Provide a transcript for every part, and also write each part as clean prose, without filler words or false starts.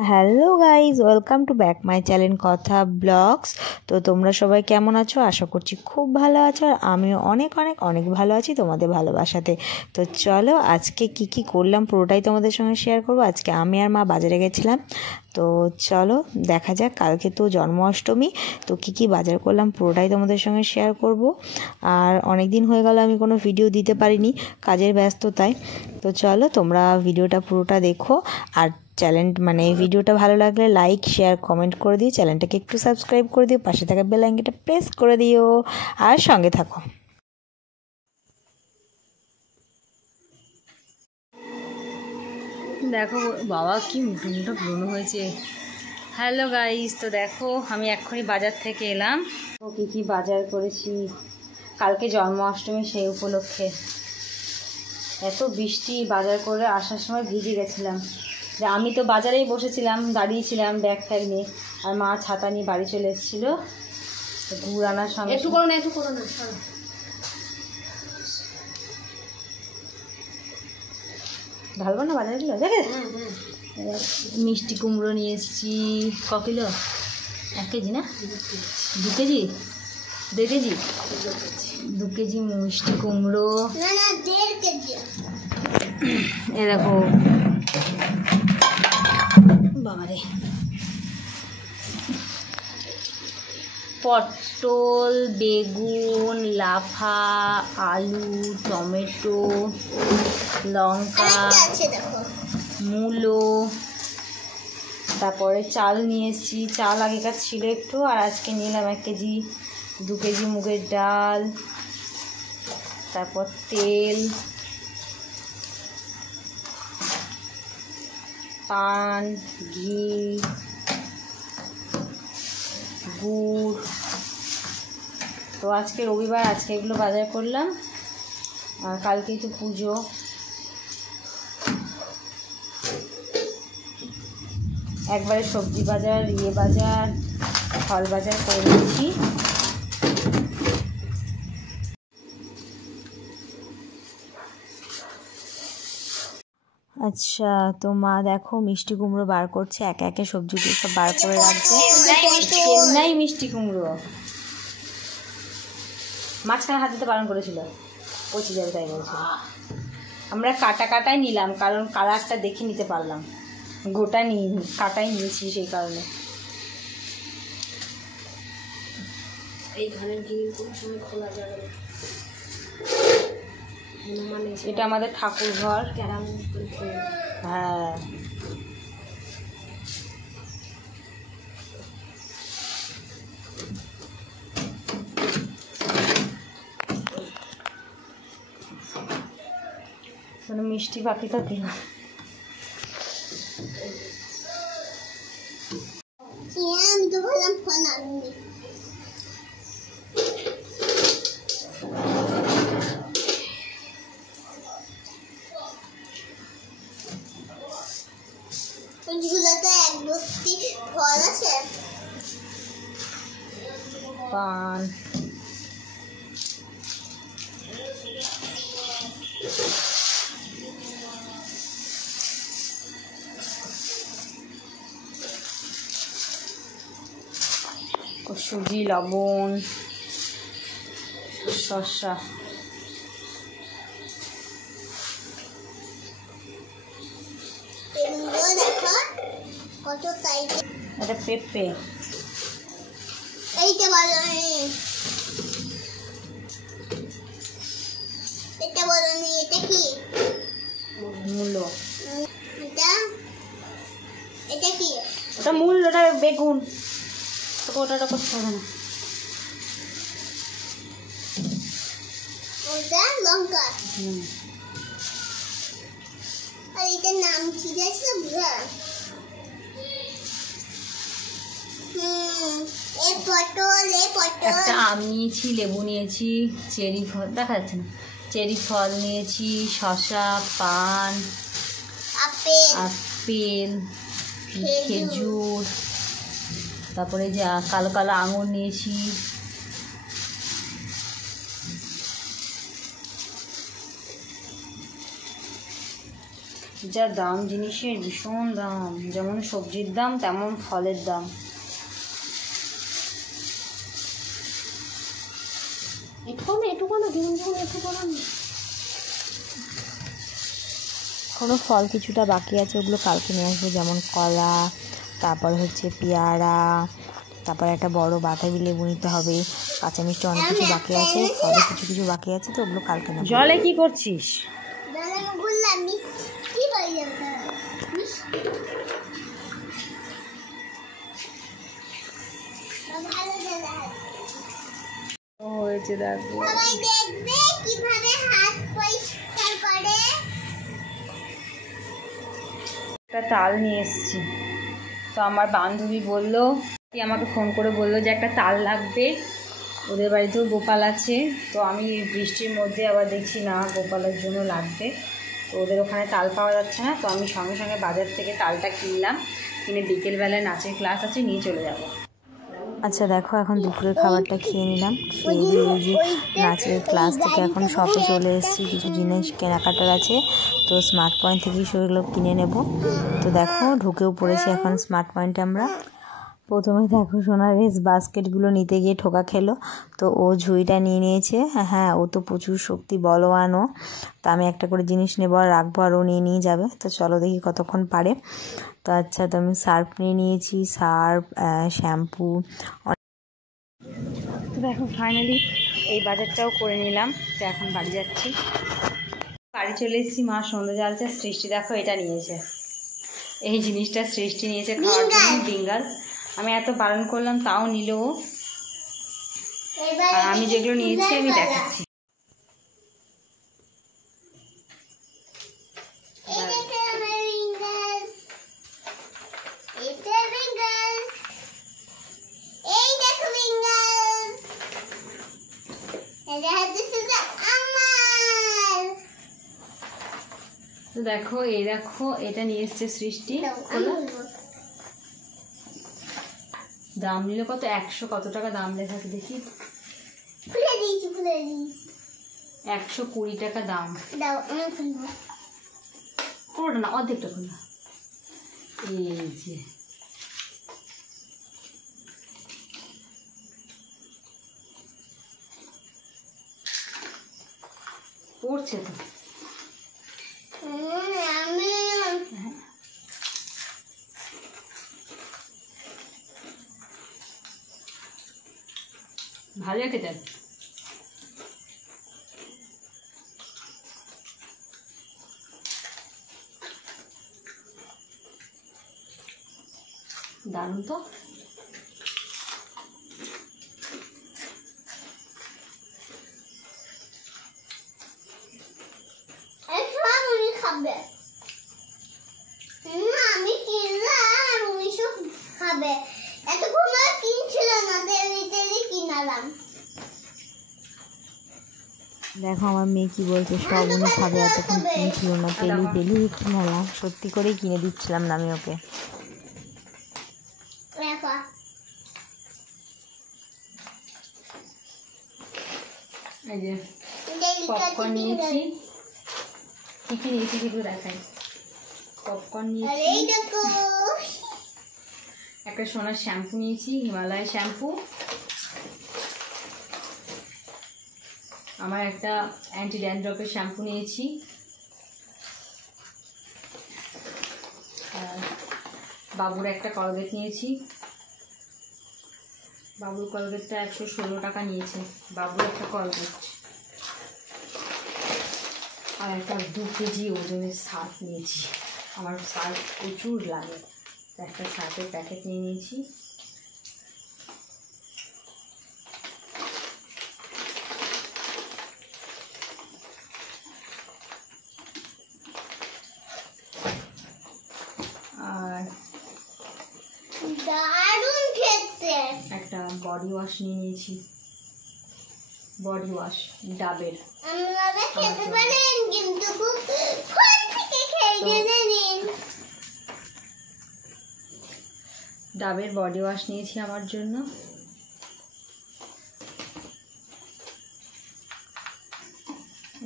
Hello guys, welcome to back my channel কথা blogs. তো তোমরা সবাই কেমন আছো? আশা করছি খুব ভালো আছো, আর আমিও অনেক অনেক অনেক ভালো আছি তোমাদের ভালোবাসাতে। তো চলো আজকে কি করলাম পুরোটাই তোমাদের সঙ্গে শেয়ার করবো। আজকে আমি আর মা বাজারে গেছিলাম। তো চলো দেখা যাক, কালকে তো জন্মাষ্টমী, তো কি বাজার করলাম পুরোটাই তোমাদের সঙ্গে শেয়ার করব। আর অনেক দিন হয়ে গেল আমি কোনো ভিডিও দিতে পারিনি কাজের ব্যস্ততায়। তো চলো তোমরা ভিডিওটা পুরোটা দেখো, আর ভিডিওটা ভালো লাগলে লাইক শেয়ার কমেন্ট করে দিও, চ্যানেলটাকে একটু সাবস্ক্রাইব করে দিও, পাশে থাকা বেল আইকনটা প্রেস করে দিও, আর সঙ্গে থাকো। দেখো বাবা কি মুখটা পুরনো হয়েছে। হ্যালো গাইস, তো দেখো আমি এক্ষুনি বাজার থেকে এলাম। তো কি বাজার করেছি কালকে জন্মাষ্টমী, সেই উপলক্ষে এত বৃষ্টি, বাজার করে আসার সময় ভিজে গেছিলাম। যে আমি তো বাজারেই বসেছিলাম, দাঁড়িয়েছিলাম ব্যাগ ফ্যাগ নিয়ে, আর মা ছাতা নিয়ে বাড়ি চলে এসেছিলো গুড় আনার সঙ্গে। একটু করো না ঢালবো না বাজারে কিলো দেখে। মিষ্টি কুমড়ো নিয়ে এসেছি। ক কিলো? 1 কেজি না 2 কেজি? 2 কেজি 2 কেজি মিষ্টি কুমড়ো। এ দেখো বাবারে, পটল, বেগুন, লাফা, আলু, টমেটো, লঙ্কা, মূলো, তারপরে চাল নিয়ে এসেছি। চাল আগেকার ছিল একটু, আর আজকে নিলাম 1 কেজি। 2 কেজি মুগের ডাল, তারপর তেল, পান, ঘি, গুড়। তো আজকে রবিবার, আজকে এগুলো বাজার করলাম, আর কালকেই তো পুজো। একবারে সবজি বাজার, বাজার, ফল বাজার করে নিয়েছি। আচ্ছা, তো মা দেখো মিষ্টি কুমড়ো বার করছে, একে একে সবজিগুলো সব বার করে রাখছে। চেন্নাই মিষ্টি কুমড়ো মাঝখানে হাত দিতে বারণ করেছিল, পচে যাবে তাই বলছে। আমরা কাটাই নিলাম, কারণ কালারটা দেখে নিতে পারলাম, গোটা নিইনি, কাটাই নিয়েছি সেই কারণে। এই ধরনের জিনিস কোনো সময় খোলা যাবে না। এটা আমাদের ঠাকুর ঘর। হ্যাঁ, মিষ্টি বাকিটা দিলাম। আমি তো বললাম ফোন আনবি। পান, সুজি, লবণ, শসা, এটা পেঁপে, এইটা বলনি, এটা কি? মূলো। এটা কি? ওটা মূল, ওটা বেগুন, ওটা করতে হবে না। ওটা লঙ্কা। আর এটার নাম কি আছে বুঝা? একটা আম নিয়েছি, লেবু নিয়েছি, চেরি ফল দেখা যাচ্ছে না, চেরি ফল নিয়েছি, শসা, পান, আপেল, খেজুর, তারপরে যে কালো কালো আঙুর নিয়েছি। যা দাম জিনিসের, ভীষণ দাম। যেমন সবজির দাম তেমন ফলের দাম। কোনো ফল কিছুটা বাকি আছে, ওগুলো কালকে নিয়ে আসবো। যেমন কলা, তারপর হচ্ছে পেয়ারা, তারপর একটা বড় বাতাবি লেবু নিতে হবে। কাঁচা মিষ্টি অনেক কিছু বাকি আছে, ফলে কিছু কিছু বাকি আছে, তো ওগুলো কালকে নেবো। জলে কি করছিস? হয়েছে দেখো, একটা তাল নিয়ে এসেছি। তো আমার বান্ধবী বললো, আমাকে ফোন করে বললো যে একটা তাল লাগবে, ওদের বাড়িতেও গোপাল আছে। তো আমি বৃষ্টির মধ্যে আবার দেখছি না গোপালের জন্য লাগবে, তো ওদের ওখানে তাল পাওয়া যাচ্ছে না। তো আমি সঙ্গে সঙ্গে বাজার থেকে তালটা কিনলাম, কিনে বিকেলবেলায় নাচের ক্লাস আছে, নিয়ে চলে যাব। আচ্ছা দেখো, এখন দুপুরের খাবারটা খেয়ে নিলাম। খেয়ে দিয়ে এই যে নাচের ক্লাস থেকে এখন শপে চলে এসেছি, কিছু জিনিস কেনাকাটার আছে, তো স্মার্ট পয়েন্ট থেকেই সেগুলো কিনে নেব। তো দেখো ঢুকেও পড়েছি এখন স্মার্ট পয়েন্টে আমরা। প্রথমে দেখো সোনার রেস বাস্কেটগুলো নিতে গিয়ে ঠোকা খেলো, তো ও ঝুড়িটা নিয়ে নিয়েছে। হ্যাঁ, ও তো প্রচুর শক্তি বলবানও। তো আমি একটা করে জিনিস নেবো আর রাখবো, আর ও নিয়ে যাবে। তো চলো দেখি কতক্ষণ পারে। তো আচ্ছা, তো আমি সার্ফ নিয়ে নিয়েছি, সার্ফ, শ্যাম্পু। তো দেখো ফাইনালি এই বাজারটাও করে নিলাম। তো এখন বাড়ি যাচ্ছি। বাড়ি চলে এসেছি, মা সন্ধ্যা জ্বালছে। সৃষ্টি দেখো এটা নিয়েছে, এই জিনিসটা সৃষ্টি নিয়েছে খাওয়ার জন্য, বিঙ্গাল। আমি এত বারণ করলাম তাও নিল ও। আর আমি যেগুলো নিয়েছি আমি দেখাচ্ছি। তো দেখো, এই দেখো এটা নিয়ে এসছে সৃষ্টি। দাম নিল কত? 100 কত টাকা দাম লেখা আছে দেখি। 120 টাকা দাম। পুরোটা না, অর্ধেকটা খোলা। এই যে পড়ছে তো। ভালো খেতে। দারুণ তো। আমি কিনলাম, ওইসব খাবে। এতক্ষণ কিনছিল না, কিনালাম। দেখো আমার মেয়ে কি বলছে, সব উনি খাবে, এতক্ষণ কিনছিল না, পেলি কিনালাম। সত্যি করেই কিনে দিচ্ছিলাম না আমি ওকে। এই যে পপকর্ন নিয়েছি। কি কি নিয়েছি সেগুলো দেখাই। পপকর্ন নিয়েছি, একটা সোনার শ্যাম্পু নিয়েছি, হিমালয় শ্যাম্পু। আমার একটা অ্যান্টি ড্যান্ড্রফের শ্যাম্পু নিয়েছি। বাবুর একটা কলগেট নিয়েছি। বাবুর কলগেটটা 116 টাকা নিয়েছে, বাবুর একটা কলগেট। আর একটা 2 কেজি ওজনের সার্ফ নিয়েছি। আমার সার্ফ প্রচুর লাগে, একটা সার্ফের প্যাকেট নিয়ে নিয়েছি। আর একটা বডি ওয়াশ নিয়ে নিয়েছি, বডি ওয়াশ ডাবের। ডাবের বডি ওয়াশ নিয়েছি আমার জন্য।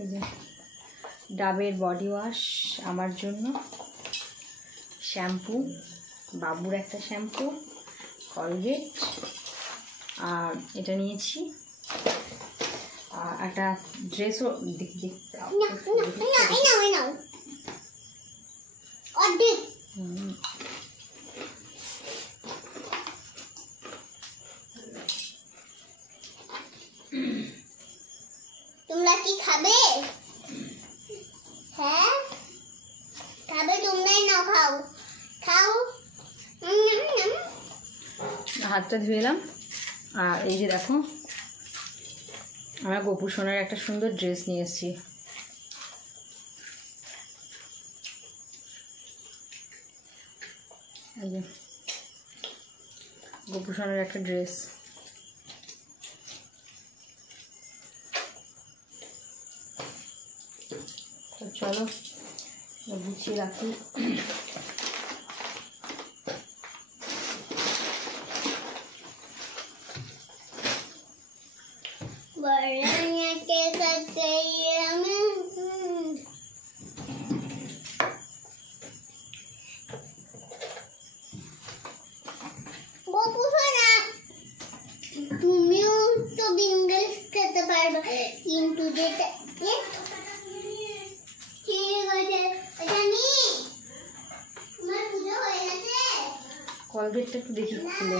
এই যে ডাবের বডি ওয়াশ আমার জন্য। শ্যাম্পু, বাবুর একটা শ্যাম্পু, কলগেট, আর এটা নিয়েছি, আর একটা ড্রেসও দেখি তোমরা কি খাবে? হ্যাঁ খাবে, তোমরাই না খাও, খাও। হাতটা ধুয়ে এলাম। আর এই যে দেখো, আমরা গোপু সোনার একটা সুন্দর ড্রেস নিয়ে এসেছি। এই যে গোপু সোনার একটা ড্রেস। তো চলো গুছিয়ে রাখি। তুমিও তো বিঙ্গেল খেতে পারবে, কিন্তু যেটা কলগেটটা একটু দেখি খুলে।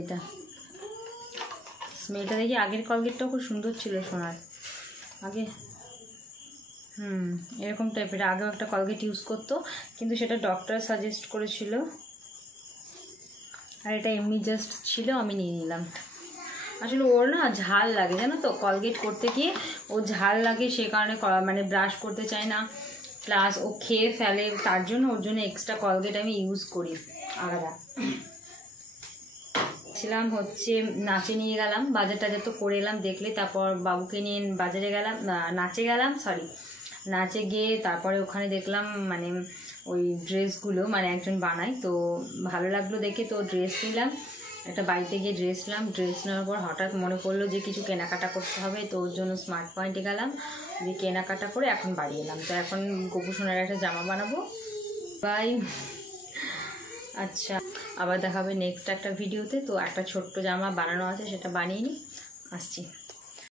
এটা স্মেলটা দেখি, আগের কলগেটটাও খুব সুন্দর ছিল সোনার আগে। এরকম টাইপের আগেও একটা কলগেট ইউজ করতো, কিন্তু সেটা ডক্টর সাজেস্ট করেছিল, আর এটা এমনি জাস্ট ছিল, আমি নিয়ে নিলাম। আসলে ওর না ঝাল লাগে, জানো তো, কলগেট করতে গিয়ে ও ঝাল লাগে, সে কারণে মানে ব্রাশ করতে চায় না, প্লাস ও খেয়ে ফেলে, তার জন্য ওর জন্য এক্সট্রা কলগেট আমি ইউজ করি আলাদা। ছিলাম হচ্ছে নাচে নিয়ে গেলাম, বাজার টাজার তো করে এলাম দেখলে, তারপর বাবুকে নিয়ে বাজারে গেলাম, নাচে গেলাম, নাচে গিয়ে তারপরে ওখানে দেখলাম মানে ওই ড্রেসগুলো মানে একজন বানায়, তো ভালো লাগলো দেখে, তো ড্রেস নিলাম, একটা বাড়িতে গিয়ে ড্রেস নিলাম। ড্রেস নেওয়ার পর হঠাৎ মনে পড়লো যে কিছু কেনাকাটা করতে হবে, তো ওর জন্য স্মার্ট পয়েন্টে গেলাম, দিয়ে কেনাকাটা করে এখন বাড়ি এলাম। তো এখন গোপু সোনার একটা জামা বানাবো। বাই। আচ্ছা, আবার দেখাবে নেক্সট একটা ভিডিওতে। তো একটা ছোট্ট জামা বানানো আছে, সেটা বানিয়ে নিই, আসছি।